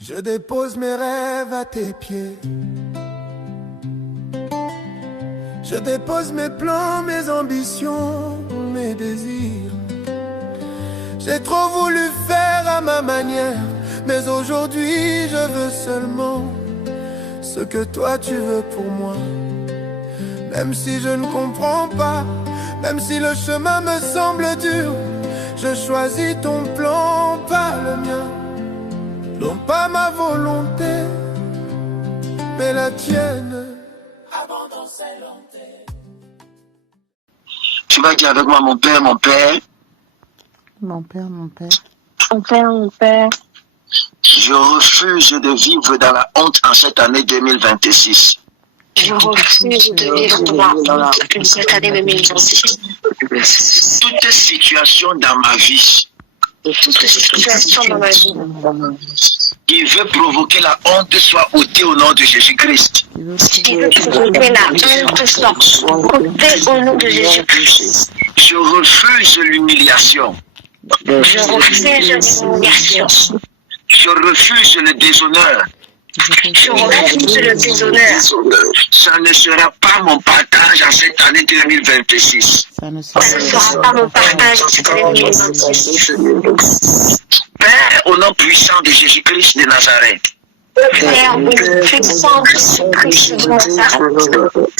Je dépose mes rêves à tes pieds. Je dépose mes plans, mes ambitions, mes désirs. J'ai trop voulu faire à ma manière, mais aujourd'hui je veux seulement ce que toi tu veux pour moi. Même si je ne comprends pas, même si le chemin me semble dur, je choisis ton plan, pas le mien. Non pas ma volonté, mais la tienne. Abandon c'est l'onté. Tu vas dire avec moi, mon père, mon père. Mon père, mon père. Mon père, mon père. Je refuse de vivre dans la honte en cette année 2026. Je refuse de vivre dans la honte en cette année 2026. Toute situation dans ma vie. Toute situation dans ma vie qui veut provoquer la honte soit ôtée au nom de Jésus-Christ. qui veut provoquer la honte soit ôtée au nom de Jésus-Christ. Je refuse l'humiliation. Je refuse l'humiliation. Je refuse le déshonneur. Je refuse le déshonneur. Ça ne sera pas mon partage en cette année 2026. Ça ne Ça ne sera pas mon partage en cette année 2026. Père, au nom puissant de Jésus-Christ de Nazareth, Père, au nom puissant de Jésus-Christ de Nazareth,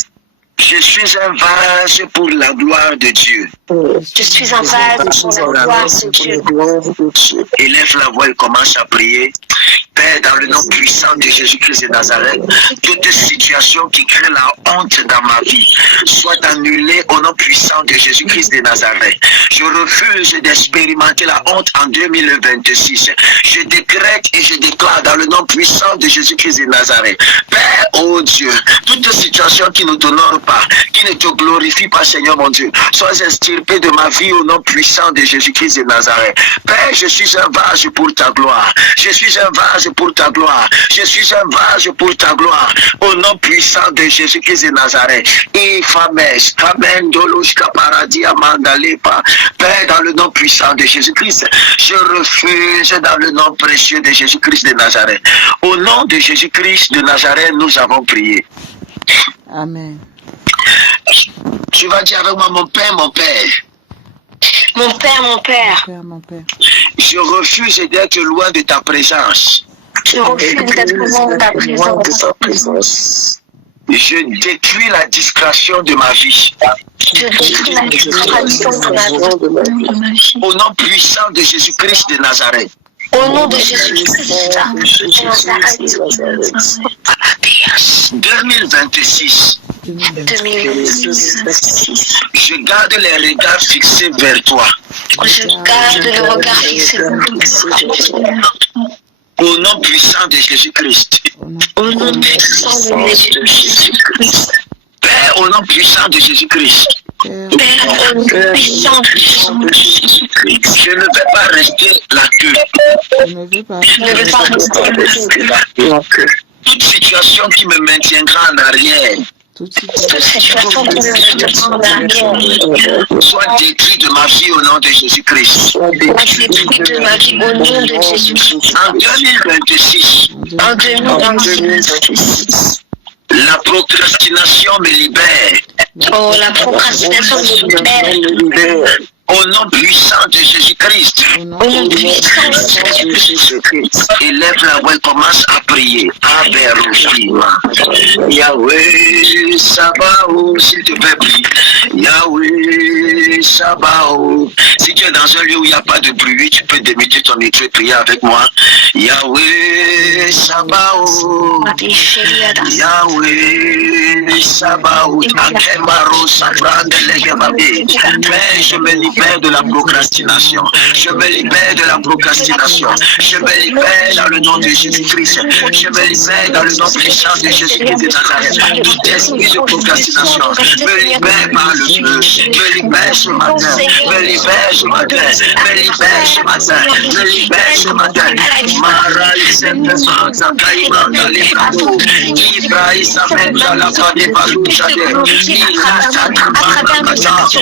je suis un vase pour la gloire de Dieu. je suis un vase pour la gloire de Dieu. Élève la voix et commence à prier. Père, dans le nom puissant de Jésus-Christ de Nazareth, toute situation qui crée la honte dans ma vie soit annulée au nom puissant de Jésus-Christ de Nazareth. Je refuse d'expérimenter la honte en 2026. Je décrète et je déclare dans le nom puissant de Jésus-Christ de Nazareth. Père, oh Dieu, toute situation qui ne t'honore pas, qui ne te glorifie pas, Seigneur mon Dieu, sois extirpée de ma vie au nom puissant de Jésus-Christ de Nazareth. Père, je suis un vase pour ta gloire. Je suis un vase pour ta gloire. Je suis un vase pour ta gloire. Au nom puissant de Jésus-Christ de Nazareth. Et Fames, Amen, Doloshka Paradis, Amandalepa. Père, dans le nom puissant de Jésus-Christ, je refuse dans le nom précieux de Jésus-Christ de Nazareth. Au nom de Jésus-Christ de Nazareth, nous avons prié. Amen. Tu vas dire avec moi, mon Père, mon Père. Mon Père, mon Père, Père, mon père. Je refuse d'être loin de ta présence. je refuse d'être loin de ta présence. Je détruis la discrétion de ma vie. Je détruis la distraction de ma vie. Au nom puissant de Jésus-Christ de Nazareth. Au nom de Jésus-Christ de Nazareth. 2026. 2026. Je garde les regards fixés vers toi. Je garde le regard fixé vers toi. Au nom puissant de Jésus-Christ. Au nom puissant de Jésus-Christ. Père, au nom puissant de Jésus-Christ. Père, au nom puissant de Jésus-Christ. Je ne vais pas rester la queue. Je ne veux pas. Je ne veux pas rester la queue. Toute situation qui me maintiendra en arrière Toute Toute situation situation qui me maintiendra en arrière soit détruite de ma vie au nom de Jésus-Christ. soit détruite de ma vie au nom de Jésus-Christ. En 2026, En 2026. la procrastination me libère. Oh, la procrastination me libère. Au nom puissant de Jésus-Christ. au nom Au nom puissant de Jésus-Christ. Élève la voix et commence à prier. Averroshima. Yahweh, Sabaoth, s'il te plaît, prie. Yahweh, Sabaoth. Si tu es dans un lieu où il n'y a pas de bruit, tu peux débuter ton micro et prier avec moi. Yahweh, Sabaoth. Yahweh, Sabaoth. Akemaro, Sabrande, Legemabe. Mais je me libère de la procrastination. Je me libère de la procrastination. Je me libère dans le nom de Jésus-Christ. Je me libère dans le nom puissant de Jésus-Christ de Nazareth. Tout esprit de procrastination me libère par le feu. Me libère ce matin. Me libère ce matin. Me libère ce matin. Me libère ce matin. Marai simplement Zakaïma dans les bravos. Ibrahim s'amène dans la fin des balouchades. Il a sa camarade.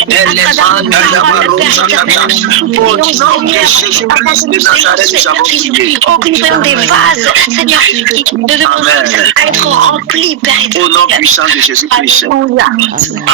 Elle est dans la Père éternel, nous Au prions, nom de Seigneur, Jésus-Christ avant de que nous Nazareth, soyons, nous Seigneur avons Jésus, prié. oh, que nous soyons des vases, Seigneur, qui devons être remplis, Père Au nom éternel. puissant de Jésus-Christ. Alléluia.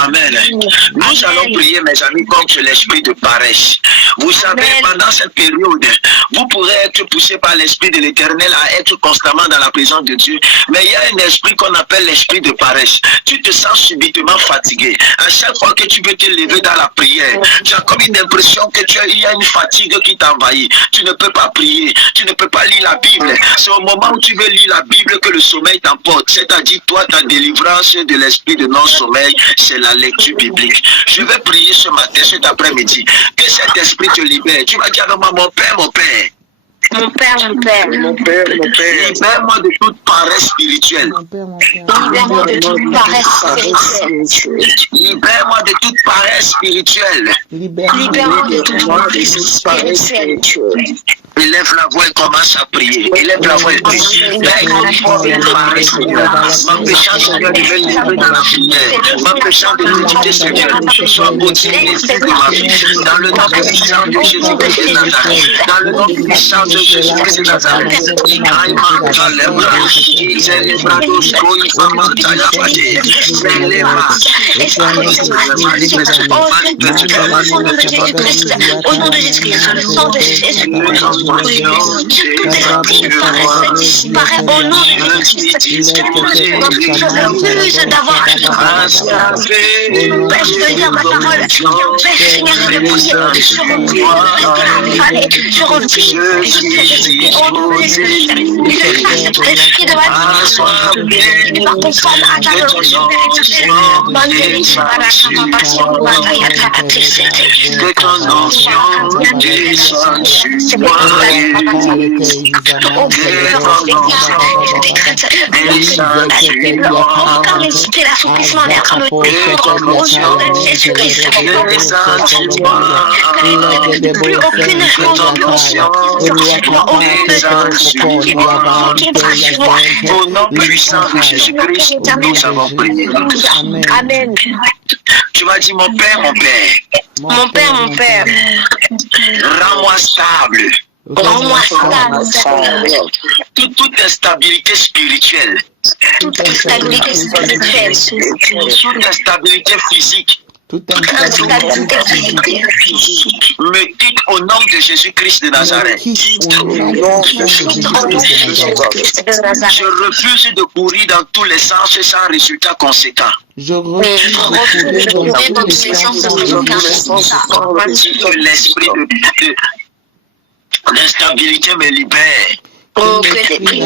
Amen. Nous allons prier, mes amis, contre l'esprit de paresse. Vous savez, pendant cette période, vous pourrez être poussé par l'esprit de l'Éternel à être constamment dans la présence de Dieu. Mais il y a un esprit qu'on appelle l'esprit de paresse. Tu te sens subitement fatigué. À chaque fois que tu veux te lever dans la prière, tu as comme une impression que il y a une fatigue qui t'envahit. Tu ne peux pas prier, tu ne peux pas lire la Bible. C'est au moment où tu veux lire la Bible que le sommeil t'emporte. C'est-à-dire, toi, ta délivrance de l'esprit de non-sommeil, c'est la lecture biblique. Je vais prier ce matin, cet après-midi, que cet esprit te libère. Tu vas dire à mon Père, mon Père. Mon Père, mon Père. Mon Père, mon Père. Libère-moi de toute paresse spirituelle. Libère-moi de toute paresse spirituelle. Libère-moi de toute paresse spirituelle. Libère-moi de toute paresse spirituelle. Élève la voix et commence à prier. Élève la voix et prie. M'empêchant, Seigneur, de me livrer dans la prière. M'empêchant de méditer, Seigneur, que soit motivé de ma vie. Dans le nom puissant de Jésus-Christ de Nazareth. Dans le nom puissant de Jésus-Christ de Nazareth. Au nom de Jésus-Christ, le sang de Jésus-Christ. Tout esprit de paresse disparaît au nom de Jésus-Christ. Je refuse d'avoir qui empêche de lire ma parole, qui empêche, Seigneur, de prier. Je refuse au nom de Jésus-Christ. L'esprit de ma par ton sang à ta que ton onction descende sur moi. Plus aucune au nom puissant de Jésus-Christ, nous avons prié. Amen. Tu m'as dit, mon Père, mon Père. Mon Père, mon Père. Rends-moi stable. Rends-moi stable. Toute instabilité spirituelle. Toute instabilité spirituelle. Toute instabilité physique. Me quitte au nom de Jésus-Christ de Nazareth. Je refuse de courir dans tous les sens sans résultat conséquent. Je refuse de courir dans tous les sens sans résultat conséquent. L'esprit d'instabilité me libère. Oh, que l'esprit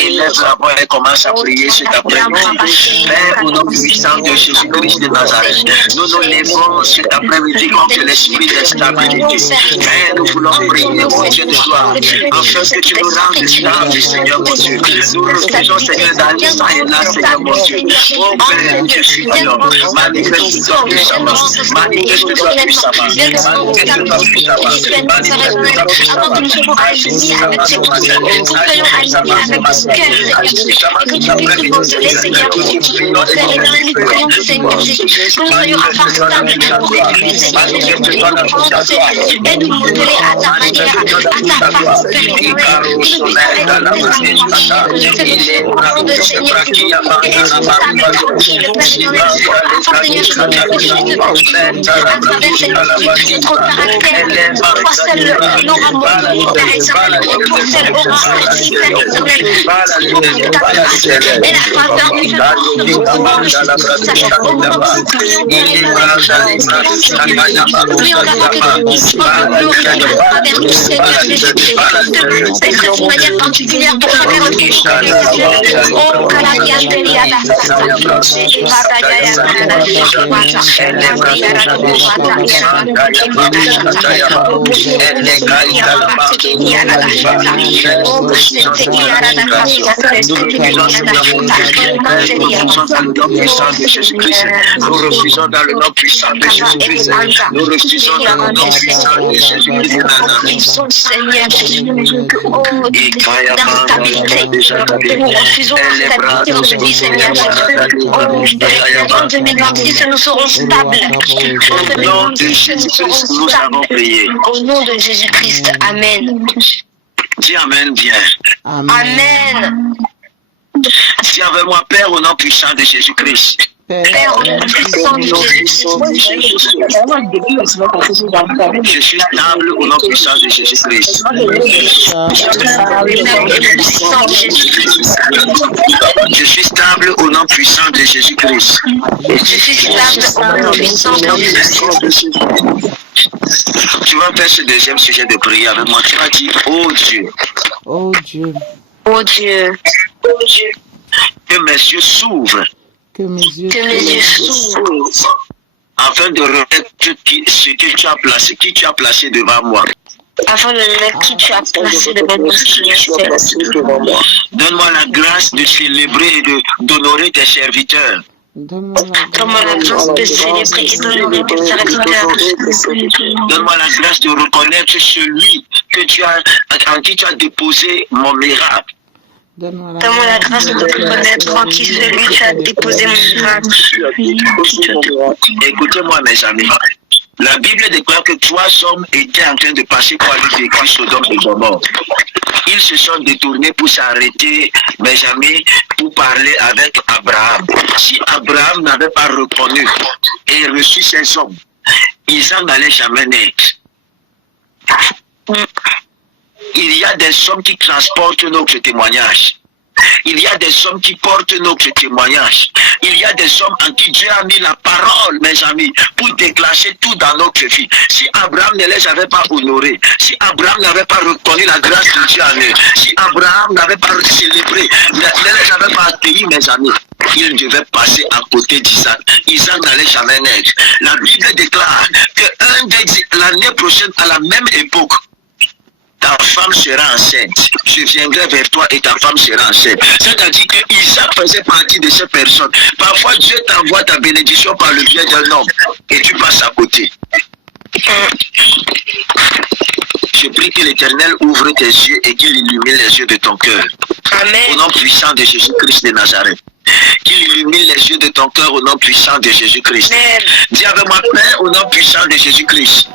Élève la voix et commence à prier cet après-midi. Père, au nom puissant de Jésus-Christ de Nazareth, nous nous levons cet après-midi contre l'esprit d'instabilité. Père, nous voulons prier, mon Dieu de gloire, afin que tu nous rendes stable, Seigneur mon Dieu. Nous refusons, Seigneur, d'aller ça et là, Seigneur mon Dieu. Oh Père, je suis alors, manifeste-toi puissamment, manifeste-toi puissamment, manifeste-toi puissamment, manifeste-toi puissamment. Nous serons alignés avec tes pensées, nous soyons alignés avec ton cœur, Seigneur Jésus, et que tu puisses nous consoler, Seigneur Jésus. Nous prions, Seigneur Jésus, que nous soyons appartables pour que tu puisses, Seigneur Jésus, nous prendre, Seigneur Jésus, et nous modeler à ta manière, à ta façon, Père éternel, que nous puissions être des enfants de Seigneur Jésus, et être ta main, Père éternel, afin, Seigneur Jésus, à travers, Seigneur Jésus, ton caractère, toi seul l'aura montré. Père éternel, pour celle aura ainsi, Père éternel, pour ta grâce et la faveur que je demande au nom de Jésus-Christ. Au moment où nous prions, prions d'abord que tu puisses prendre le gloire à travers nous, Seigneur Jésus. Peut-être d'une manière particulière pour chacun de nous, Père éternel. Oh, Kalabiandelia Dasata, Nous refusons dans le nom puissant de Jésus-Christ. Nous refusons dans le nom puissant de Jésus-Christ. Seigneur Jésus, d'instabilité. Nous refusons l'instabilité aujourd'hui, Seigneur Jésus. En 2026, nous serons stables. Au nom de Jésus-Christ, nous avons prié. Au nom de Jésus-Christ, Amen. Dis Amen bien. Amen. Dis avec moi, Père, au nom puissant de Jésus-Christ. Père, au nom puissant de Jésus-Christ. Je suis stable au nom puissant de Jésus-Christ. Je suis stable au nom puissant de Jésus-Christ. Je suis stable au nom puissant de Jésus-Christ. Tu vas faire ce deuxième sujet de prière avec moi. Tu vas dire, oh Dieu. Oh Dieu. Oh Dieu. Que mes yeux s'ouvrent. Que mes yeux s'ouvrent. Afin de remettre ce que tu as placé, qui tu as placé devant moi. Afin de remettre qui tu as placé devant moi. Donne-moi la grâce de célébrer et d'honorer tes serviteurs. Donne-moi la grâce de célébrer et d'honorer tes serviteurs. Donne-moi la grâce de reconnaître celui en qui tu as déposé mon miracle. Donne-moi la grâce de reconnaître en qui celui tu as déposé mon miracle. Écoutez-moi, mes amis. La Bible déclare que 3 hommes étaient en train de passer par le vécu Sodome et Gomorrhe. Ils se sont détournés pour s'arrêter, mes amis, pour parler avec Abraham. Si Abraham n'avait pas reconnu et reçu ces hommes, ils n'en allaient jamais naître. Il y a des hommes qui transportent notre témoignage. Il y a des hommes qui portent notre témoignage. Il y a des hommes en qui Dieu a mis la parole, mes amis, pour déclencher tout dans notre vie. Si Abraham ne les avait pas honorés, si Abraham n'avait pas reconnu la grâce de Dieu en eux, si Abraham n'avait pas célébré, ne les avait pas accueillis, mes amis, il devait passer à côté d'Isaac. Isaac n'allait jamais naître. La Bible déclare que l'année prochaine, à la même époque, ta femme sera enceinte. Je viendrai vers toi et ta femme sera enceinte. C'est-à-dire que Isaac faisait partie de ces personnes. Parfois, Dieu t'envoie ta bénédiction par le biais d'un homme et tu passes à côté. Je prie que l'Éternel ouvre tes yeux et qu'il illumine les yeux de ton cœur. Amen. Au nom puissant de Jésus-Christ de Nazareth. Qu'il illumine les yeux de ton cœur au nom puissant de Jésus-Christ. Dis avec moi, Père, au nom puissant de Jésus-Christ.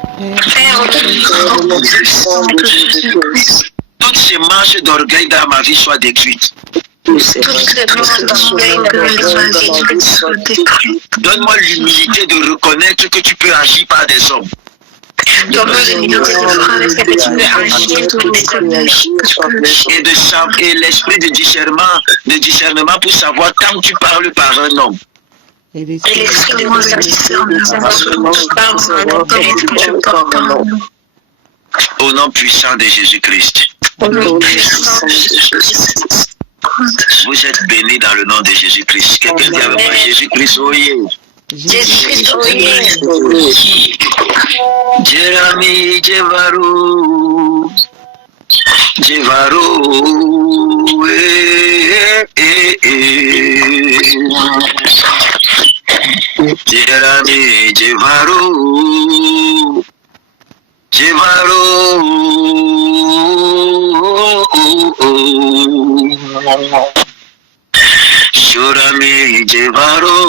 Père, au nom puissant de Jésus-Christ. Toutes ces marches d'orgueil dans ma vie soient détruites. Donne-moi l'humilité de reconnaître que tu peux agir par des hommes. Et l'esprit de discernement pour savoir quand tu parles par un homme. Au nom puissant de Jésus-Christ. Vous êtes bénis dans le nom de Jésus-Christ. Quelqu'un dit avec moi, Jésus-Christ, oyez. Jésus-Christ, oyez. Jerami Jevaru, Jevaru, Jerami Jevaru, Jevaru, Shurami Jevaru,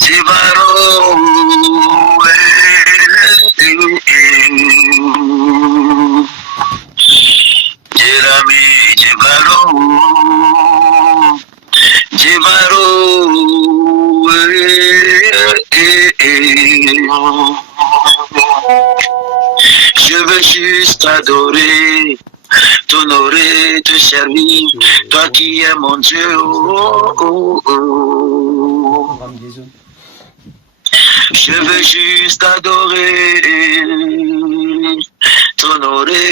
Jevaru, Jerami Jevaru, Jevaru, je veux juste adorer, t'honorer, te servir, toi qui es mon Dieu. Oh, oh, oh. Je veux juste adorer, t'honorer.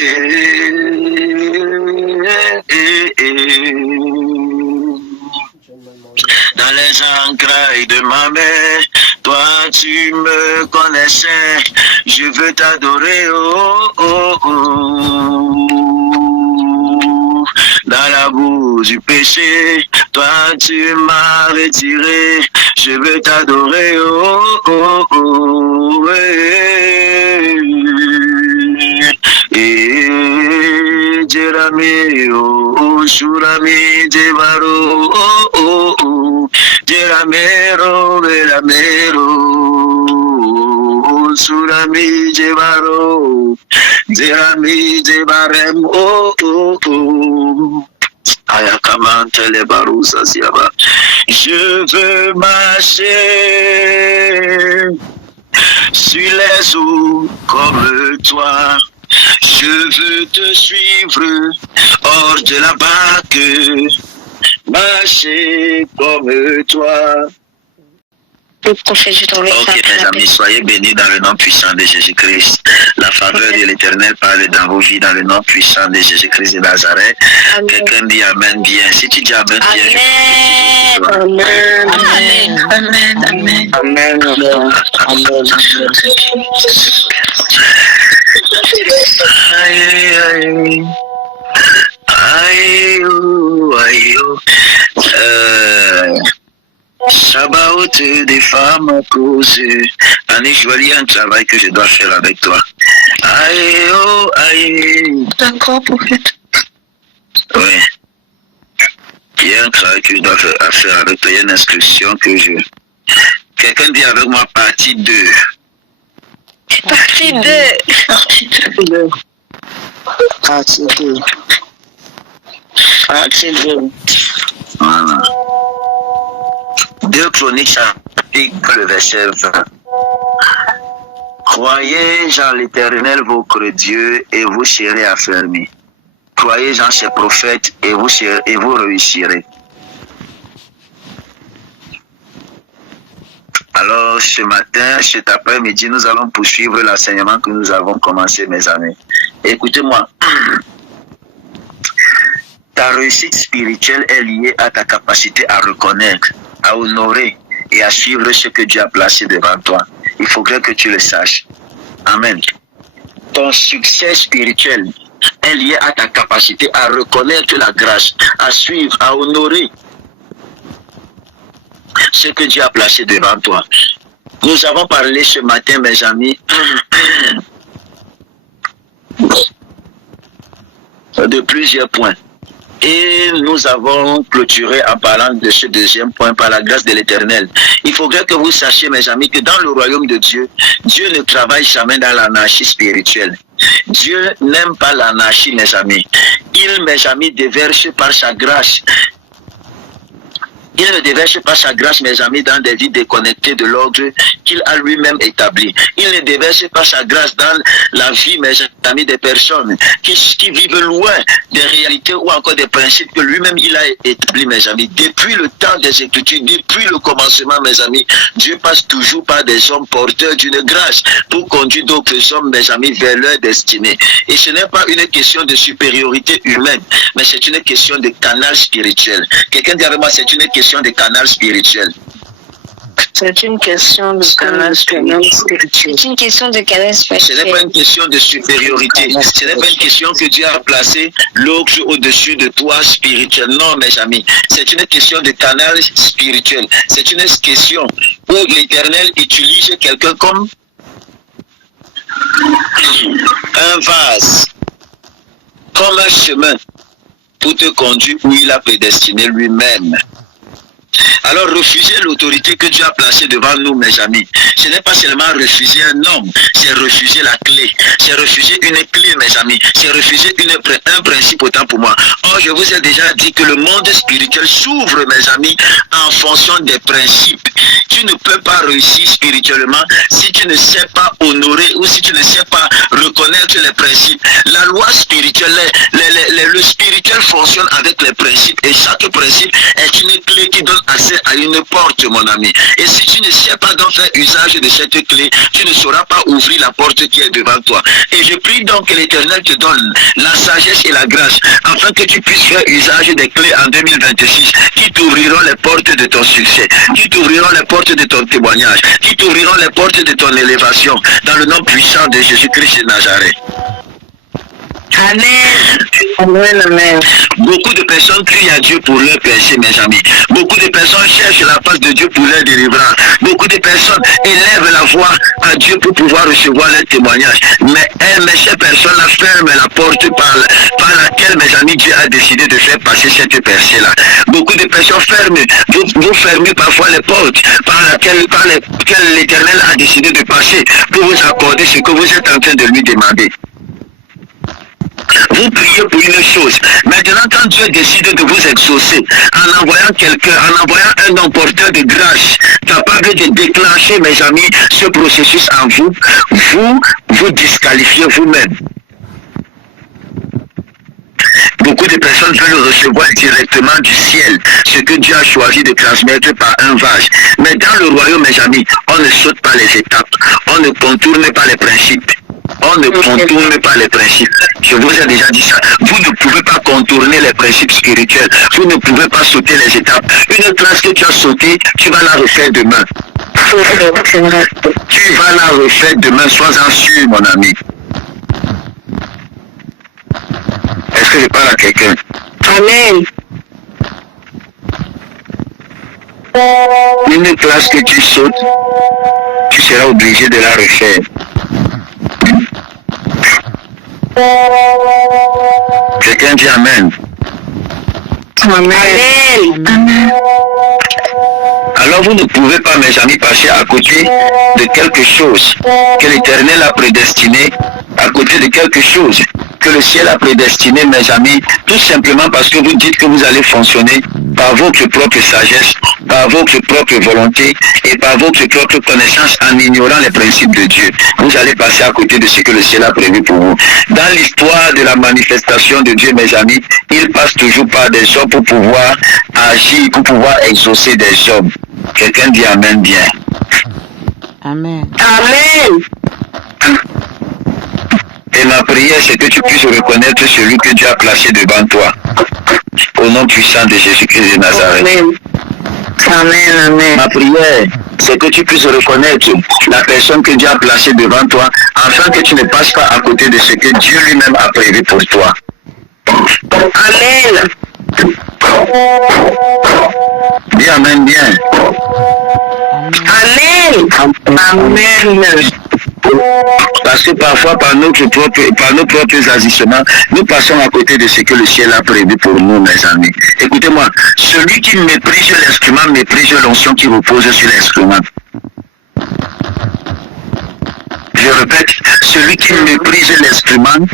Dans les entrailles de ma mère, toi tu me connaissais, Je veux t'adorer, oh, oh, oh. Dans la boue du péché, toi tu m'as retiré. Je veux t'adorer, oh, oh, oh. Et Jerami, oh, Shurami, Devaro, oh, oh, oh. Jeramero, Veramero, Surami, Jevaro, Jerami, Jevarem, oh, oh, oh. Ayakamante le barousa siaba. Je veux marcher sur les eaux comme toi. Je veux te suivre hors de la barque. Marcher comme toi. Le prophète, je t'en Ok, mes amis, soyez bénis dans le nom puissant de Jésus-Christ. La faveur de l'Éternel parle dans vos vies dans le nom puissant de Jésus-Christ de Nazareth. Quelqu'un dit Amen bien. Si tu dis Amen bien, Amen. Amen. Amen. Amen. Amen. Aïe, aïe. Aïe, aïe, Sabaoth des femmes à cause. Annie, je vois un travail que je dois faire avec toi. Aïe, oh, aïe. D'accord, prophète. Oui. Il y a un travail que je dois faire avec toi. Il y a une inscription que je... Quelqu'un dit avec moi partie 2. Partie 2. Partie 2. Partie 2. Partie 2. Voilà. 2 Chroniques chapitre le verset 20. Croyez en l'Éternel votre Dieu et vous serez affermis. Croyez en ses prophètes et vous réussirez. Alors ce matin, cet après-midi, nous allons poursuivre l'enseignement que nous avons commencé, mes amis. Écoutez-moi. Ta réussite spirituelle est liée à ta capacité à reconnaître, à honorer et à suivre ce que Dieu a placé devant toi. Il faudrait que tu le saches. Amen. Ton succès spirituel est lié à ta capacité à reconnaître la grâce, à suivre, à honorer ce que Dieu a placé devant toi. Nous avons parlé ce matin, mes amis, de plusieurs points. Et nous avons clôturé en parlant de ce deuxième point par la grâce de l'Éternel. Il faudrait que vous sachiez, mes amis, que dans le royaume de Dieu, Dieu ne travaille jamais dans l'anarchie spirituelle. Dieu n'aime pas l'anarchie, mes amis. Il, mes amis, déverse par sa grâce. Il ne déverse pas sa grâce, mes amis, dans des vies déconnectées de l'ordre qu'il a lui-même établi. Il ne déverse pas sa grâce dans la vie, mes amis, des personnes qui vivent loin des réalités ou encore des principes que lui-même il a établis, mes amis. Depuis le temps des Écritures, depuis le commencement, mes amis, Dieu passe toujours par des hommes porteurs d'une grâce pour conduire d'autres hommes, mes amis, vers leur destinée. Et ce n'est pas une question de supériorité humaine, mais c'est une question de canal spirituel. Quelqu'un dit avec moi, c'est une question de canal spirituel. C'est une question de canal spirituel. C'est une question de canal spirituel. Ce n'est pas une question de supériorité. Ce n'est pas une question que Dieu a placé l'autre au-dessus de toi spirituel. Non, mes amis. C'est une question de canal spirituel. C'est une question où l'Éternel utilise quelqu'un comme un vase, comme un chemin pour te conduire où il a prédestiné lui-même. Alors refuser l'autorité que Dieu a placée devant nous, mes amis, ce n'est pas seulement refuser un homme, c'est refuser la clé, c'est refuser une clé, mes amis, c'est refuser un principe autant pour moi. Or, je vous ai déjà dit que le monde spirituel s'ouvre, mes amis, en fonction des principes. Tu ne peux pas réussir spirituellement si tu ne sais pas honorer ou si tu ne sais pas reconnaître les principes. La loi spirituelle, le spirituel elle fonctionne avec les principes. Et chaque principe est une clé qui donne accès à une porte, mon ami. Et si tu ne sais pas d'en faire usage de cette clé, tu ne sauras pas ouvrir la porte qui est devant toi. Et je prie donc que l'Éternel te donne la sagesse et la grâce, afin que tu puisses faire usage des clés en 2026, qui t'ouvriront les portes de ton succès, qui t'ouvriront les portes de ton témoignage, qui t'ouvriront les portes de ton élévation, dans le nom puissant de Jésus-Christ de Nazareth. Amen. Amen, amen. Beaucoup de personnes crient à Dieu pour leur péché, mes amis. Beaucoup de personnes cherchent la face de Dieu pour leur délivrance. Beaucoup de personnes élèvent la voix à Dieu pour pouvoir recevoir leur témoignage. Mais ces personnes-là ferment la porte par laquelle, mes amis, Dieu a décidé de faire passer cette percée-là. Beaucoup de personnes ferment. Vous fermez parfois les portes par lesquelles l'Éternel a décidé de passer pour vous accorder ce que vous êtes en train de lui demander. Vous priez pour une chose. Maintenant, quand Dieu décide de vous exaucer, en envoyant quelqu'un, en envoyant un homme porteur de grâce, capable de déclencher, mes amis, ce processus en vous, vous disqualifiez vous-même. Beaucoup de personnes veulent recevoir directement du ciel ce que Dieu a choisi de transmettre par un vase. Mais dans le royaume, mes amis, on ne saute pas les étapes, on ne contourne pas les principes. On ne contourne pas les principes. Je vous ai déjà dit ça. Vous ne pouvez pas contourner les principes spirituels. Vous ne pouvez pas sauter les étapes. Une classe que tu as sautée, tu vas la refaire demain. Tu vas la refaire demain, sois-en sûr, mon ami. Est-ce que je parle à quelqu'un? Amen. Une classe que tu sautes, tu seras obligé de la refaire. Quelqu'un dit Amen. Amen. Amen. Alors vous ne pouvez pas, mes amis, passer à côté de quelque chose que l'Éternel a prédestiné, à côté de quelque chose que le ciel a prédestiné, mes amis, tout simplement parce que vous dites que vous allez fonctionner par votre propre sagesse, par votre propre volonté et par votre propre connaissance en ignorant les principes de Dieu. Vous allez passer à côté de ce que le ciel a prévu pour vous. Dans l'histoire de la manifestation de Dieu, mes amis, il passe toujours par des hommes pour pouvoir agir, pour pouvoir exaucer des hommes. Quelqu'un dit Amen bien. Amen. Amen. Et ma prière, c'est que tu puisses reconnaître celui que Dieu a placé devant toi. Au nom puissant de Jésus-Christ de Nazareth. Amen. Amen, amen. Ma prière, c'est que tu puisses reconnaître la personne que Dieu a placée devant toi, afin que tu ne passes pas à côté de ce que Dieu lui-même a prévu pour toi. Amen. Dis Amen bien. Amen. Amen. Parce que parfois, par nos propres agissements, nous passons à côté de ce que le ciel a prévu pour nous, mes amis. Écoutez-moi, celui qui méprise l'instrument, méprise l'onction qui repose sur l'instrument. Je répète, celui qui méprise l'instrument,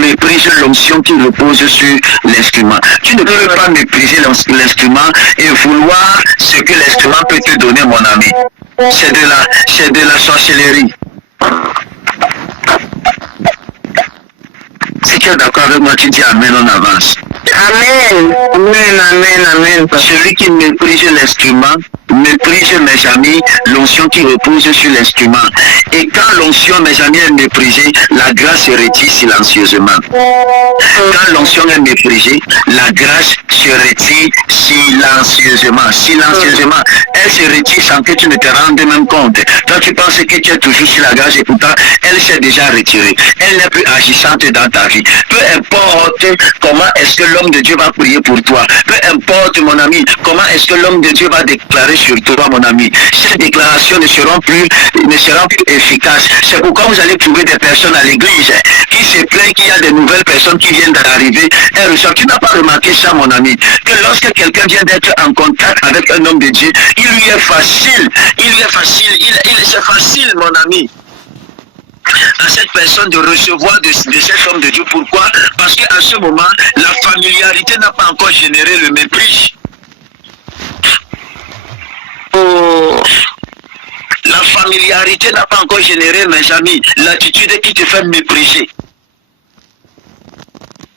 méprise l'onction qui repose sur l'instrument. Tu ne peux pas mépriser l'instrument et vouloir ce que l'instrument peut te donner, mon ami. C'est de la sorcellerie. Si tu es d'accord avec moi, tu dis Amen, on avance. Amen. Amen, amen, amen. Celui qui méprise l'instrument, méprise, mes amis, l'onction qui repose sur l'instrument. Et quand l'onction, mes amis, est méprisée, la grâce se retire silencieusement. Quand l'onction est méprisée, la grâce se retire silencieusement. Silencieusement. Elle se retire sans que tu ne te rendes même compte. Toi, tu penses que tu es toujours sur la grâce et pourtant, elle s'est déjà retirée. Elle n'est plus agissante dans ta vie. Peu importe comment est-ce que l'homme de Dieu va prier pour toi. Peu importe, mon ami, comment est-ce que l'homme de Dieu va déclarer sur toi, mon ami. Ces déclarations ne seront plus efficaces. C'est pourquoi vous allez trouver des personnes à l'église qui se plaignent qu'il y a de nouvelles personnes qui viennent d'arriver. Tu n'as pas remarqué ça, mon ami, que lorsque quelqu'un vient d'être en contact avec un homme de Dieu, il lui est facile, c'est facile, mon ami, à cette personne de recevoir de cet homme de Dieu. Pourquoi? Parce qu'à ce moment, la familiarité n'a pas encore généré le mépris. La familiarité n'a pas encore généré, mes amis, l'attitude qui te fait mépriser.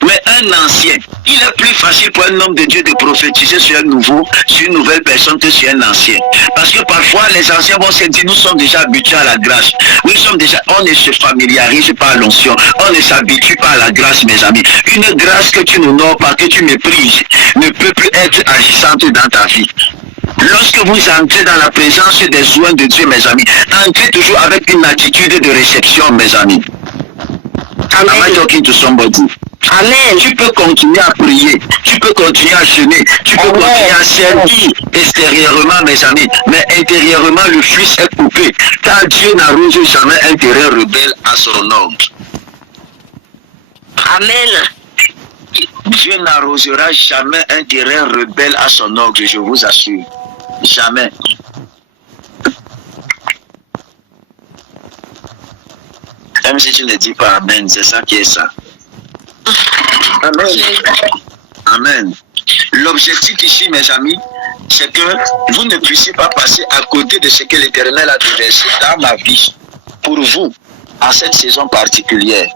Mais un ancien, Il est plus facile pour un homme de Dieu de prophétiser sur un nouveau, sur une nouvelle personne que sur un ancien. Parce que parfois, les anciens vont se dire, nous sommes déjà habitués à la grâce. Nous sommes déjà, on ne se familiarise pas à l'onction. On ne s'habitue pas à la grâce, mes amis. Une grâce que tu n'honores pas, que tu méprises, ne peut plus être agissante dans ta vie. Lorsque vous entrez dans la présence des soins de Dieu, mes amis, entrez toujours avec une attitude de réception, mes amis. Am I talking to somebody? Amen. Tu peux continuer à prier, tu peux continuer à jeûner, tu peux continuer à servir extérieurement, mes amis, mais intérieurement, le fils est coupé, car Dieu n'arrose jamais un terrain rebelle à son ordre. Amen. Dieu n'arrosera jamais un terrain rebelle à son ordre, je vous assure. Jamais. Même si tu ne dis pas Amen, c'est ça qui est ça. Amen. Amen. L'objectif ici, mes amis, c'est que vous ne puissiez pas passer à côté de ce que l'Éternel a déversé dans ma vie pour vous, en cette saison particulière.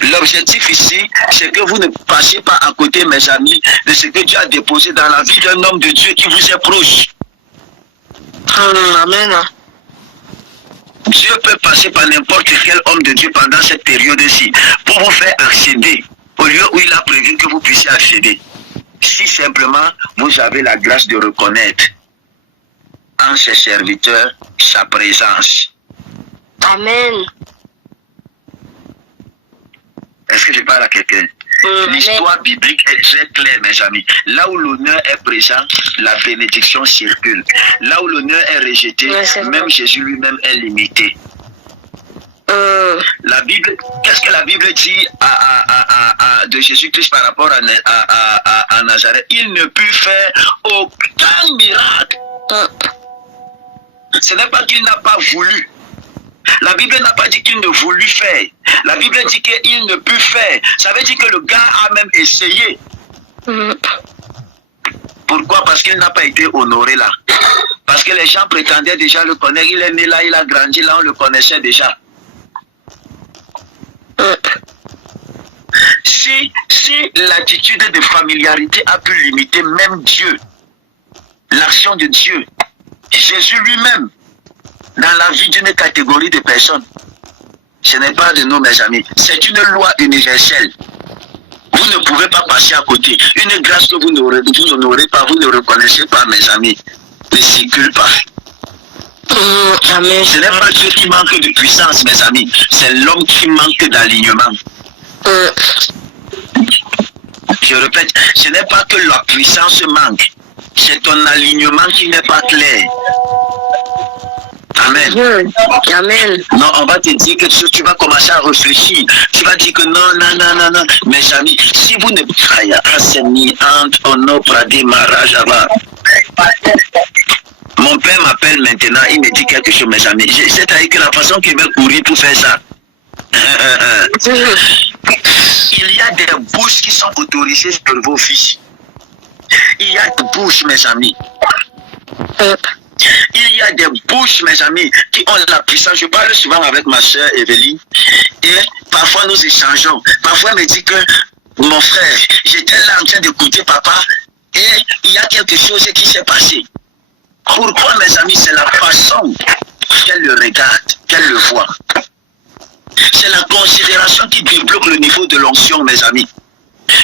L'objectif ici, c'est que vous ne passiez pas à côté, mes amis, de ce que Dieu a déposé dans la vie d'un homme de Dieu qui vous est proche. Amen. Dieu peut passer par n'importe quel homme de Dieu pendant cette période-ci pour vous faire accéder au lieu où il a prévu que vous puissiez accéder. Si simplement vous avez la grâce de reconnaître en ses serviteurs sa présence. Amen. Est-ce que je parle à quelqu'un? L'histoire biblique est très claire, mes amis. Là où l'honneur est présent, la bénédiction circule. Là où l'honneur est rejeté, même Jésus lui-même est limité. La Bible, qu'est-ce que la Bible dit de Jésus-Christ par rapport à Nazareth? Il ne put faire aucun miracle. Ce n'est pas qu'il n'a pas voulu. La Bible n'a pas dit qu'il ne voulut faire. La Bible dit qu'il ne put faire. Ça veut dire que le gars a même essayé. Pourquoi? Parce qu'il n'a pas été honoré là. Parce que les gens prétendaient déjà le connaître. Il est né là, il a grandi là, on le connaissait déjà. Si l'attitude de familiarité a pu limiter même Dieu, l'action de Dieu, Jésus lui-même, dans la vie d'une catégorie de personnes, ce n'est pas de nous, mes amis, c'est une loi universelle. Vous ne pouvez pas passer à côté. Une grâce que vous n'honorez pas, vous ne reconnaissez pas, mes amis, ne circule pas. Amen. Ce n'est pas Dieu qui manque de puissance, mes amis, c'est l'homme qui manque d'alignement. Je répète, ce n'est pas que la puissance manque, c'est ton alignement qui n'est pas clair. Amen. Amen. Non, on va te dire que tu vas commencer à réfléchir. Tu vas dire que non. Mes amis, si vous ne travaillez mon père m'appelle maintenant, il me dit quelque chose, mes amis. C'est-à-dire que la façon qu'il va courir pour faire ça. Il y a des bouches qui sont autorisées sur vos fils. Il y a des bouches, mes amis. Il y a des bouches, mes amis, qui ont la puissance. Je parle souvent avec ma soeur Evelyne et parfois nous échangeons. Parfois elle me dit que mon frère, j'étais là en train d'écouter papa et il y a quelque chose qui s'est passé. Pourquoi, mes amis? C'est la façon qu'elle le regarde, qu'elle le voit. C'est la considération qui débloque le niveau de l'onction, mes amis.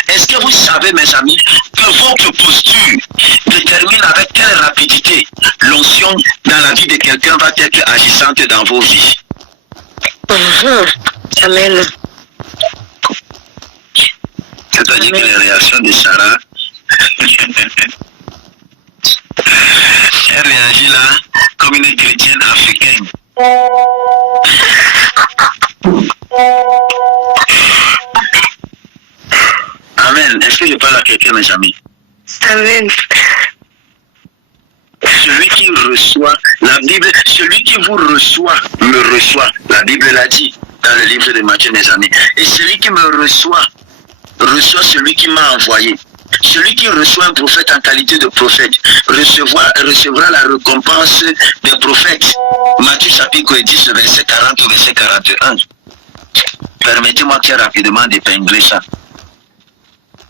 Est-ce que vous savez, mes amis, que votre posture détermine avec quelle rapidité l'onction dans la vie de quelqu'un va être agissante dans vos vies? Amen. C'est-à-dire que les réactions de Sarah, elle réagit là comme une chrétienne africaine. Amen. Est-ce que je parle à quelqu'un, mes amis? Amen. Celui qui reçoit, la Bible, celui qui vous reçoit, me reçoit. La Bible l'a dit dans le livre de Matthieu, mes amis. Et celui qui me reçoit, reçoit celui qui m'a envoyé. Celui qui reçoit un prophète en qualité de prophète recevra la récompense des prophètes. Matthieu chapitre 10, verset 40 au verset 41. Permettez-moi très rapidement d'épingler ça.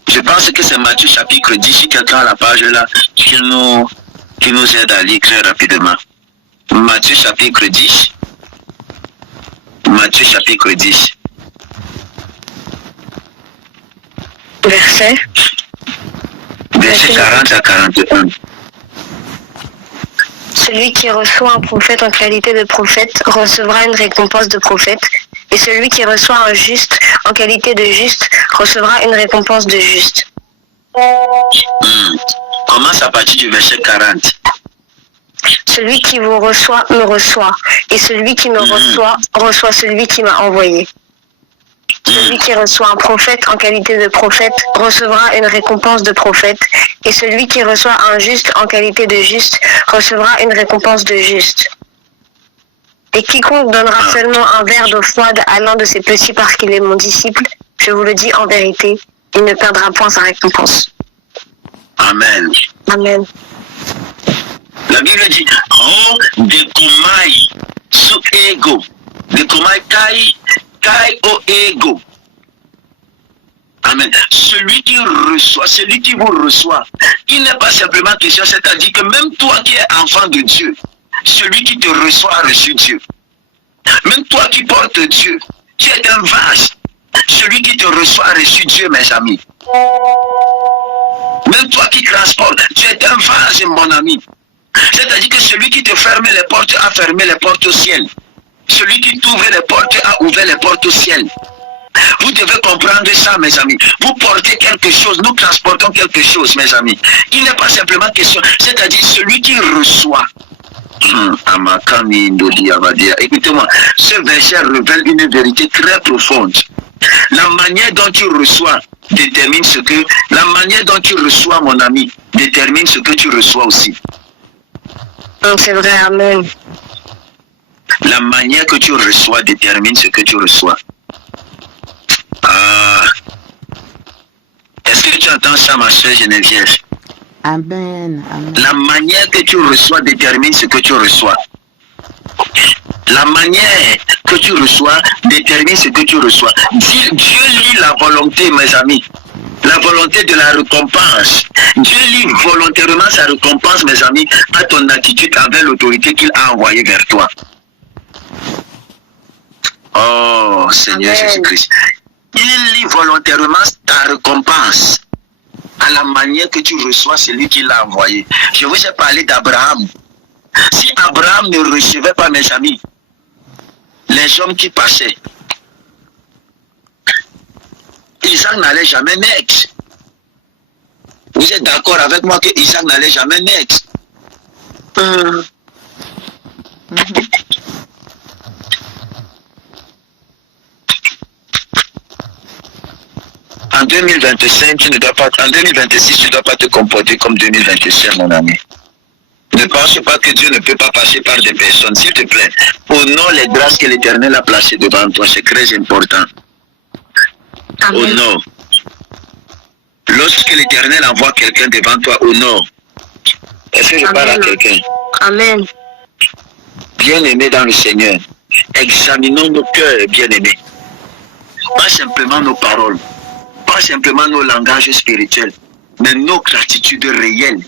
Je pense que c'est Matthieu chapitre 10, si quelqu'un a la page là, qui nous aide à lire très rapidement. Matthieu chapitre 10. Matthieu chapitre 10. Verset 40 à 41. Celui qui reçoit un prophète en qualité de prophète recevra une récompense de prophète, et celui qui reçoit un juste en qualité de juste recevra une récompense de juste. Commence à partir du verset 40. Celui qui vous reçoit me reçoit, et celui qui me reçoit reçoit celui qui m'a envoyé. Celui qui reçoit un prophète en qualité de prophète recevra une récompense de prophète, et celui qui reçoit un juste en qualité de juste recevra une récompense de juste. Et quiconque donnera seulement un verre d'eau froide à l'un de ces petits parce qu'il est mon disciple, je vous le dis en vérité, il ne perdra point sa récompense. Amen. Amen. La Bible dit, oh, de komai su ego, de komai kai o ego. Amen. Celui qui reçoit, celui qui vous reçoit, il n'est pas simplement question, c'est-à-dire que même toi qui es enfant de Dieu, celui qui te reçoit a reçu Dieu. Même toi qui portes Dieu, tu es un vase. Celui qui te reçoit a reçu Dieu, mes amis. Même toi qui transportes, tu es un vase, mon ami. C'est-à-dire que celui qui te ferme les portes a fermé les portes au ciel. Celui qui t'ouvre les portes a ouvert les portes au ciel. Vous devez comprendre ça, mes amis. Vous portez quelque chose, nous transportons quelque chose, mes amis. Il n'est pas simplement question, c'est-à-dire celui qui reçoit. Écoutez-moi, ce verset révèle une vérité très profonde. La manière dont tu reçois détermine ce que... La manière dont tu reçois, mon ami, détermine ce que tu reçois aussi. C'est vrai, amen. La manière que tu reçois détermine ce que tu reçois. Est-ce que tu entends ça, ma chère Geneviève? Amen. Amen. La manière que tu reçois détermine ce que tu reçois. La manière que tu reçois détermine ce que tu reçois. Dieu lit la volonté, mes amis. La volonté de la récompense. Dieu lit volontairement sa récompense, mes amis, à ton attitude avec l'autorité qu'il a envoyée vers toi. Oh, Seigneur Jésus-Christ. Il lit volontairement ta récompense à la manière que tu reçois celui qui l'a envoyé. Je vous ai parlé d'Abraham. Si Abraham ne recevait pas, mes amis, les hommes qui passaient, Isaac n'allait jamais naître. Vous êtes d'accord avec moi que Isaac n'allait jamais naître? En 2025, tu ne dois pas, en 2026, tu ne dois pas te comporter comme 2025, mon ami. Ne pense pas que Dieu ne peut pas passer par des personnes. S'il te plaît, honore les grâces que l'Éternel a placées devant toi. C'est très important. Honore. Lorsque l'Éternel envoie quelqu'un devant toi, honore. Est-ce que je parle à quelqu'un? Amen. Bien-aimés dans le Seigneur, examinons nos cœurs, bien-aimés. Pas simplement nos paroles, pas simplement nos langages spirituels, mais nos gratitudes réelles.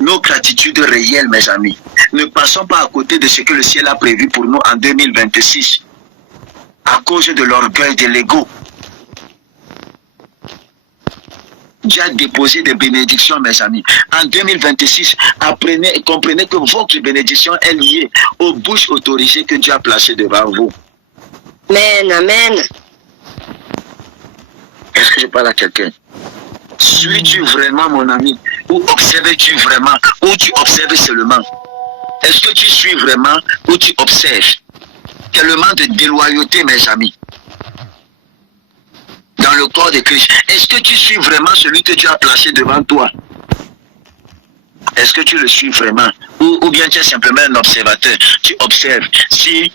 Nos gratitudes réelles, mes amis. Ne passons pas à côté de ce que le ciel a prévu pour nous en 2026. À cause de l'orgueil, de l'ego. Dieu a déposé des bénédictions, mes amis. En 2026, apprenez et comprenez que votre bénédiction est liée aux bouches autorisées que Dieu a placées devant vous. Amen, amen. Est-ce que je parle à quelqu'un? Suis-tu vraiment, mon ami? Ou observes-tu vraiment? Ou tu observes seulement? Est-ce que tu suis vraiment ou tu observes? Tellement de déloyauté, mes amis. Dans le corps de Christ. Est-ce que tu suis vraiment celui que Dieu a placé devant toi? Est-ce que tu le suis vraiment? Ou bien tu es simplement un observateur? Tu observes. Si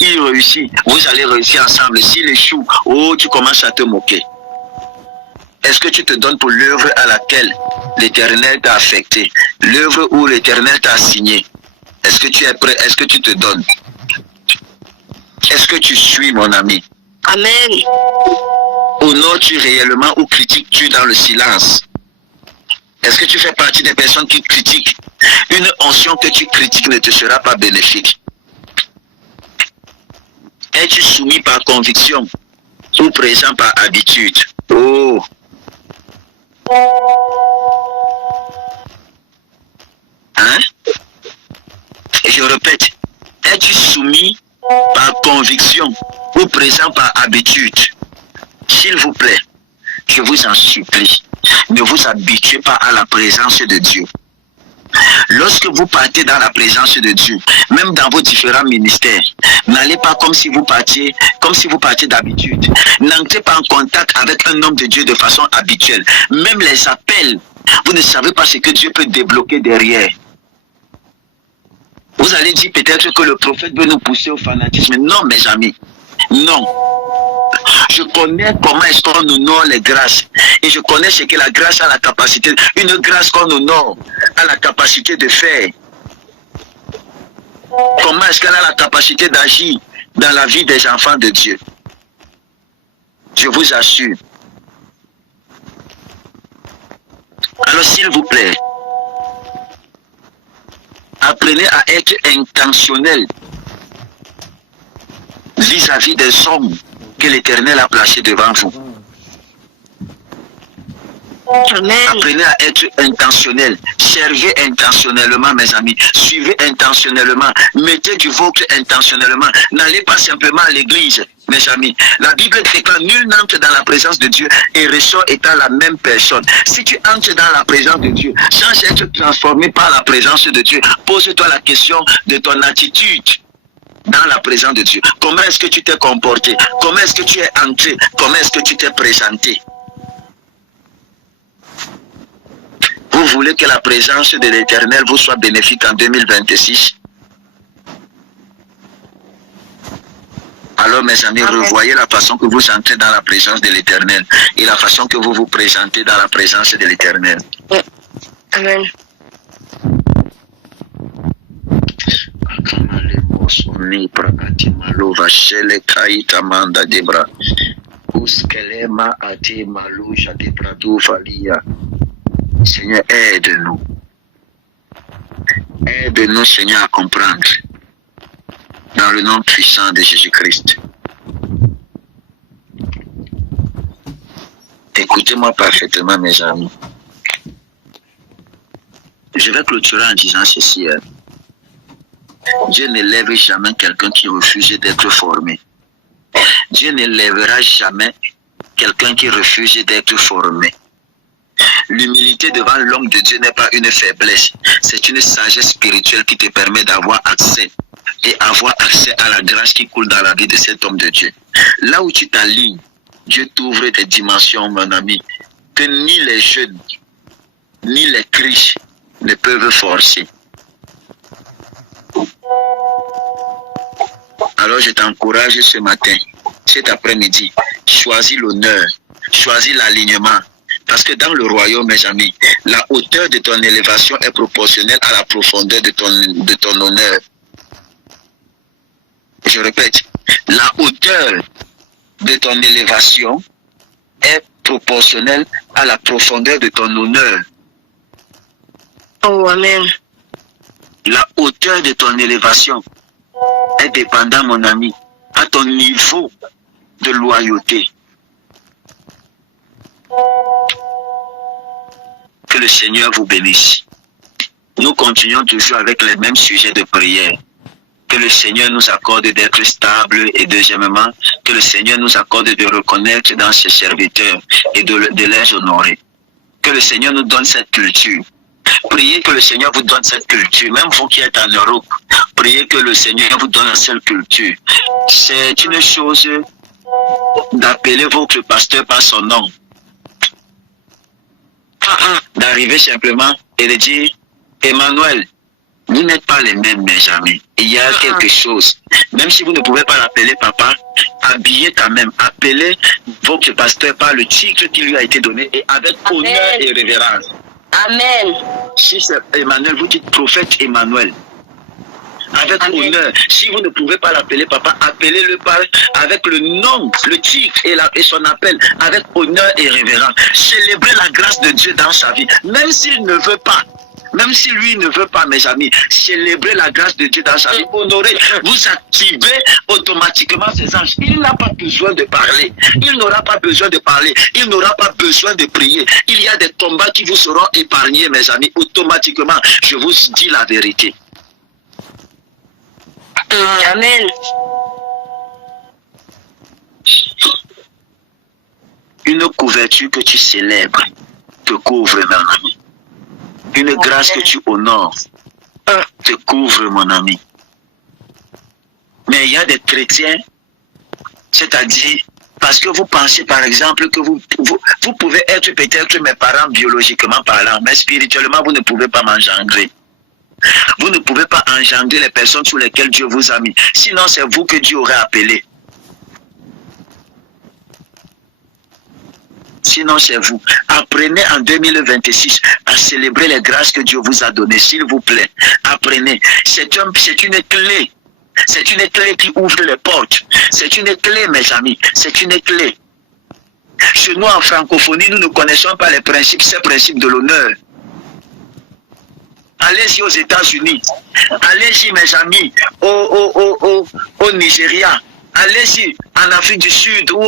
il réussit, vous allez réussir ensemble. S'il échoue, oh, tu commences à te moquer. Est-ce que tu te donnes pour l'œuvre à laquelle l'Éternel t'a affecté? L'œuvre où l'Éternel t'a assigné? Est-ce que tu es prêt? Est-ce que tu te donnes? Est-ce que tu suis, mon ami? Amen. Au Honores-tu réellement ou critiques-tu dans le silence? Est-ce que tu fais partie des personnes qui critiquent? Une onction que tu critiques ne te sera pas bénéfique. Es-tu soumis par conviction ou présent par habitude? Oh! Hein? Et je répète, es-tu soumis par conviction ou présent par habitude? S'il vous plaît, je vous en supplie, ne vous habituez pas à la présence de Dieu. Lorsque vous partez dans la présence de Dieu, même dans vos différents ministères, n'allez pas comme si vous partiez d'habitude. N'entrez pas en contact avec un homme de Dieu de façon habituelle. Même les appels, vous ne savez pas ce que Dieu peut débloquer derrière. Vous allez dire peut-être que le prophète veut nous pousser au fanatisme. Non, mes amis, non. Je connais comment est-ce qu'on honore les grâces. Et je connais ce que la grâce a la capacité. Une grâce qu'on honore a la capacité de faire. Comment est-ce qu'elle a la capacité d'agir dans la vie des enfants de Dieu. Je vous assure. Alors s'il vous plaît, apprenez à être intentionnel vis-à-vis des hommes que l'Éternel a placés devant vous. Amen. Apprenez à être intentionnel. Servez intentionnellement, mes amis. Suivez intentionnellement. Mettez du vôtre intentionnellement. N'allez pas simplement à l'église, mes amis. La Bible déclare: nul n'entre dans la présence de Dieu et ressort étant la même personne. Si tu entres dans la présence de Dieu sans être transformé par la présence de Dieu, pose-toi la question de ton attitude dans la présence de Dieu. Comment est-ce que tu t'es comporté? Comment est-ce que tu es entré? Comment est-ce que tu t'es présenté? Vous voulez que la présence de l'Éternel vous soit bénéfique en 2026? Alors mes amis, revoyez la façon que vous entrez dans la présence de l'Éternel et la façon que vous vous présentez dans la présence de l'Éternel. Amen. Seigneur, aide-nous. Aide-nous, Seigneur, à comprendre. Dans le nom puissant de Jésus-Christ. Écoutez-moi parfaitement, mes amis. Je vais clôturer en disant ceci. Dieu ne lève jamais quelqu'un qui refuse d'être formé. Dieu ne lèvera jamais quelqu'un qui refuse d'être formé. L'humilité devant l'homme de Dieu n'est pas une faiblesse, c'est une sagesse spirituelle qui te permet d'avoir accès et avoir accès à la grâce qui coule dans la vie de cet homme de Dieu. Là où tu t'alignes, Dieu t'ouvre des dimensions, mon ami, que ni les jeunes, ni les riches ne peuvent forcer. Alors je t'encourage ce matin, cet après-midi, choisis l'honneur, choisis l'alignement. Parce que dans le royaume, mes amis, la hauteur de ton élévation est proportionnelle à la profondeur de ton honneur. Je répète, la hauteur de ton élévation est proportionnelle à la profondeur de ton honneur. Oh, amen. La hauteur de ton élévation est dépendant, mon ami, à ton niveau de loyauté. Que le Seigneur vous bénisse. Nous continuons toujours avec les mêmes sujets de prière. Que le Seigneur nous accorde d'être stables et deuxièmement, que le Seigneur nous accorde de reconnaître dans ses serviteurs et de les honorer. Que le Seigneur nous donne cette culture. Priez que le Seigneur vous donne cette culture. Même vous qui êtes en Europe, priez que le Seigneur vous donne cette culture. C'est une chose d'appeler votre pasteur par son nom. D'arriver simplement et de dire: Emmanuel, vous n'êtes pas les mêmes, mes amis. Il y a quelque chose. Même si vous ne pouvez pas l'appeler papa, habillez quand même. Appelez votre pasteur par le titre qui lui a été donné et avec honneur et révérence. Amen. Si c'est Emmanuel, vous dites prophète Emmanuel. avec honneur. Si vous ne pouvez pas l'appeler papa, appelez-le avec le nom, le titre et son appel, avec honneur et révérence. Célébrez la grâce de Dieu dans sa vie, même s'il ne veut pas. Même si lui ne veut pas, mes amis, célébrez la grâce de Dieu dans sa vie. Honorez, vous activez automatiquement ces anges. Il n'a pas besoin de parler. Il n'aura pas besoin de parler. Il n'aura pas besoin de prier. Il y a des combats qui vous seront épargnés, mes amis. Automatiquement, je vous dis la vérité. Amen. Une couverture que tu célèbres te couvre, mon ami. Une grâce que tu honores te couvre, mon ami. Mais il y a des chrétiens, c'est-à-dire, parce que vous pensez par exemple que vous pouvez être peut-être mes parents biologiquement parlant, mais spirituellement, vous ne pouvez pas m'engendrer. Vous ne pouvez pas engendrer les personnes sur lesquelles Dieu vous a mis. Sinon, c'est vous que Dieu aurait appelé. Sinon, c'est vous. Apprenez en 2026 à célébrer les grâces que Dieu vous a données, s'il vous plaît. Apprenez. C'est une clé. C'est une clé qui ouvre les portes. C'est une clé, mes amis. C'est une clé. Chez nous, en francophonie, nous ne connaissons pas les principes, ces principes de l'honneur. Allez-y aux États-Unis. Allez-y, mes amis, au Nigeria. Allez-y en Afrique du Sud, où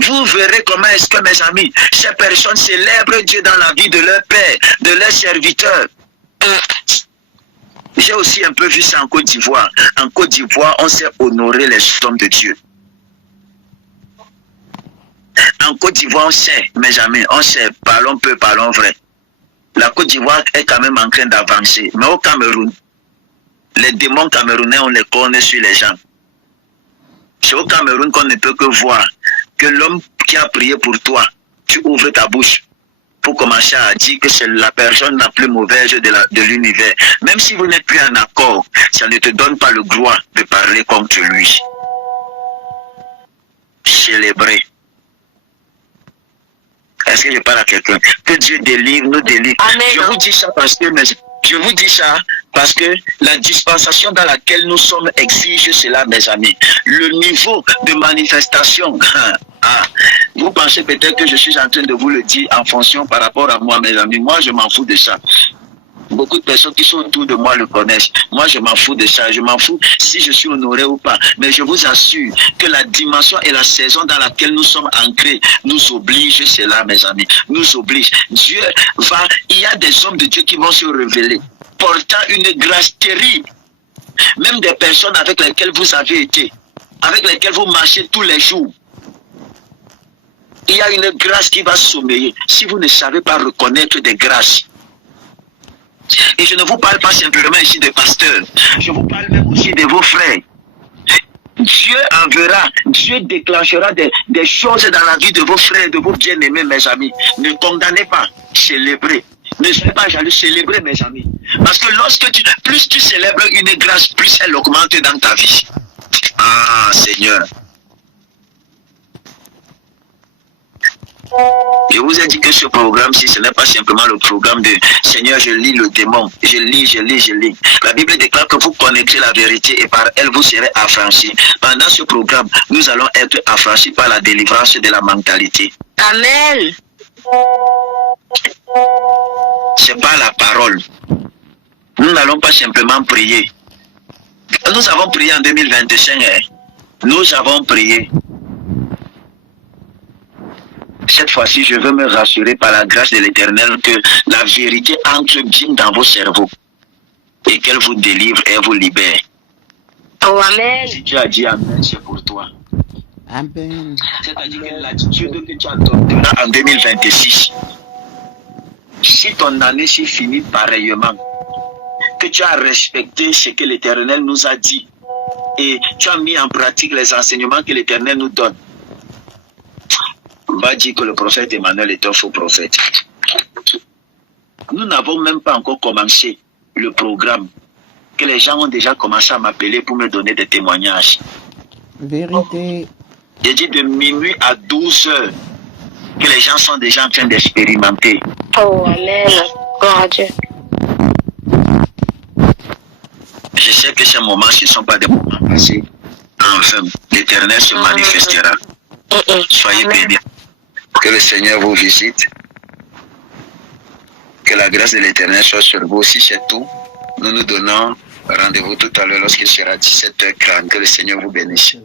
vous verrez comment est-ce que, mes amis, ces personnes célèbrent Dieu dans la vie de leur père, de leurs serviteurs. J'ai aussi un peu vu ça en Côte d'Ivoire. En Côte d'Ivoire, on sait honorer les hommes de Dieu. En Côte d'Ivoire, on sait, mes amis, on sait, parlons peu, parlons vrai. La Côte d'Ivoire est quand même en train d'avancer. Mais au Cameroun, les démons camerounais, on les connaît sur les gens. C'est au Cameroun qu'on ne peut que voir que l'homme qui a prié pour toi, tu ouvres ta bouche pour commencer à dire que c'est la personne la plus mauvaise de l'univers. Même si vous n'êtes plus en accord, ça ne te donne pas le droit de parler contre lui. Célébrer. Est-ce que je parle à quelqu'un? Que Dieu délivre, nous délivre. Amen. Je vous dis ça parce que la dispensation dans laquelle nous sommes exige cela, mes amis. Le niveau de manifestation. Vous pensez peut-être que je suis en train de vous le dire en fonction par rapport à moi, mes amis. Moi, je m'en fous de ça. Beaucoup de personnes qui sont autour de moi le connaissent. Moi, je m'en fous de ça. Je m'en fous si je suis honoré ou pas. Mais je vous assure que la dimension et la saison dans laquelle nous sommes ancrés nous oblige cela, mes amis. Nous oblige. Dieu va... Il y a des hommes de Dieu qui vont se révéler, portant une grâce terrible. Même des personnes avec lesquelles vous avez été, avec lesquelles vous marchez tous les jours. Il y a une grâce qui va sommeiller. Si vous ne savez pas reconnaître des grâces, et je ne vous parle pas simplement ici de pasteurs, je vous parle même aussi de vos frères. Dieu enverra, Dieu déclenchera des choses dans la vie de vos frères, de vos bien-aimés, mes amis. Ne condamnez pas, célébrez. Ne soyez pas jaloux, célébrez, mes amis. Parce que plus tu célèbres une grâce, plus elle augmente dans ta vie. Ah, Seigneur. Je vous ai dit que ce programme-ci, ce n'est pas simplement le programme de Seigneur, je lis le démon. Je lis. La Bible déclare que vous connaîtrez la vérité et par elle vous serez affranchis. Pendant ce programme, nous allons être affranchis par la délivrance de la mentalité. Amen. C'est pas la parole. Nous n'allons pas simplement prier. Nous avons prié en 2025. Nous avons prié. Cette fois-ci, je veux me rassurer par la grâce de l'Éternel que la vérité entre bien dans vos cerveaux et qu'elle vous délivre et vous libère. Oh, amen. Si tu as dit amen, c'est pour toi. Amen. C'est-à-dire que l'attitude que tu adopteras en 2026, si ton année s'est finie pareillement, que tu as respecté ce que l'Éternel nous a dit et tu as mis en pratique les enseignements que l'Éternel nous donne, on va dire que le prophète Emmanuel est un faux prophète. Nous n'avons même pas encore commencé le programme que les gens ont déjà commencé à m'appeler pour me donner des témoignages. Vérité. J'ai dit de minuit à 12 heures que les gens sont déjà en train d'expérimenter. Oh, amen. Gloire à Dieu. Je sais que ces moments, ce ne sont pas des moments passés. Enfin, l'Éternel se manifestera. Soyez bénis. Que le Seigneur vous visite. Que la grâce de l'Éternel soit sur vous. Si c'est tout, nous nous donnons rendez-vous tout à l'heure lorsqu'il sera 17h40. Que le Seigneur vous bénisse.